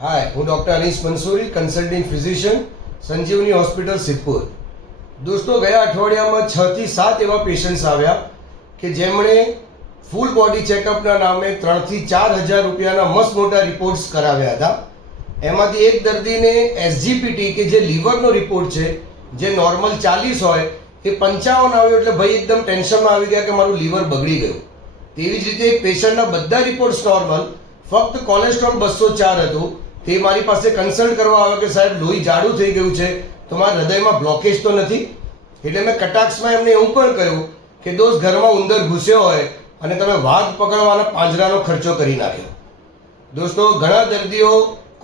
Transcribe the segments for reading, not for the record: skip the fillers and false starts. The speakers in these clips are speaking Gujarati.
હાય, હું doctor Anis Mansuri, consulting physician, Sanjivani hospital, Sidhpur. દોસ્તો, ગયા અઠવાડિયામાં 6 થી 7 એવા પેશન્ટ્સ આવ્યા કે જેમણે ફૂલ બોડી ચેકઅપના નામે 3 થી 4 હજાર રૂપિયાના મસ્ત મોટા રિપોર્ટ્સ કરાવ્યા હતા. એમાંથી એક દર્દીને એસજીપીટી કે જે લીવરનો રિપોર્ટ છે, જે નોર્મલ 40 હોય એ 55 આવ્યો, એટલે ભાઈ એકદમ ટેન્શનમાં આવી ગયા કે મારું લીવર બગડી ગયું. તેવી જ રીતે એક પેશન્ટના બધા રિપોર્ટ્સ નોર્મલ, ફક્ત કોલેસ્ટ્રોલ 204 હતું. તે મારી પાસે કન્સલ્ટ કરવા આવ્યો કે સાહેબ લોહી જાડું થઈ ગયું છે, તો મારા હૃદયમાં બ્લોકેજ તો નથી. એટલે મેં કટાક્ષમાં એમને એવું પણ કહ્યું કે દોસ્ત, ઘરમાં ઉંદર ઘૂસ્યો હોય અને તમે વાઘ પકડવાના પાંજરાનો ખર્ચો કરી નાખ્યો. દોસ્તો, ઘણા દર્દીઓ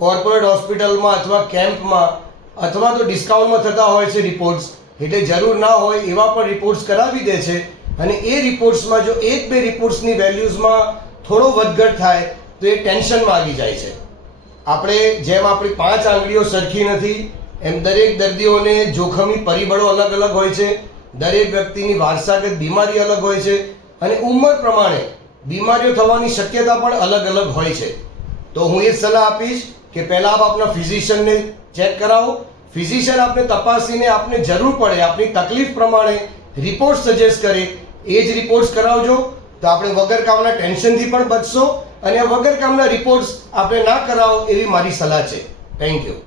કોર્પોરેટ હોસ્પિટલમાં અથવા કેમ્પમાં અથવા તો ડિસ્કાઉન્ટમાં થતા હોય છે રિપોર્ટ્સ, એટલે જરૂર ના હોય એવા પણ રિપોર્ટ્સ કરાવી દે છે. અને એ રિપોર્ટ્સમાં જો 1-2 રિપોર્ટ્સની વેલ્યુઝમાં થોડો વધઘટ થાય તો એ ટેન્શનમાં આવી જાય છે. જેમ આપણી 5 આંગળીઓ સરખી નથી, એમ દરેક દર્દીઓને જોખમી પરિબળો અલગ અલગ હોય છે. દરેક વ્યક્તિની વારસાગત બીમારી અલગ હોય છે અને ઉંમર પ્રમાણે બીમારીઓ થવાની શક્યતા પણ અલગ અલગ હોય છે. તો હું એ સલાહ આપીશ કે પહેલાં આપ આપના ફિઝિશિયનને ચેક કરાવો. ફિઝિશિયન આપને તપાસીને આપને જરૂર પડે આપની તકલીફ પ્રમાણે રિપોર્ટ સજેસ્ટ કરે, એ જ રિપોર્ટ્સ કરાવજો. તો આપણે વગર કામના ટેન્શનથી પણ બચશો અને આ વગર કામના રિપોર્ટ્સ આપણે ના કરાવો એવી મારી સલાહ છે. Thank you.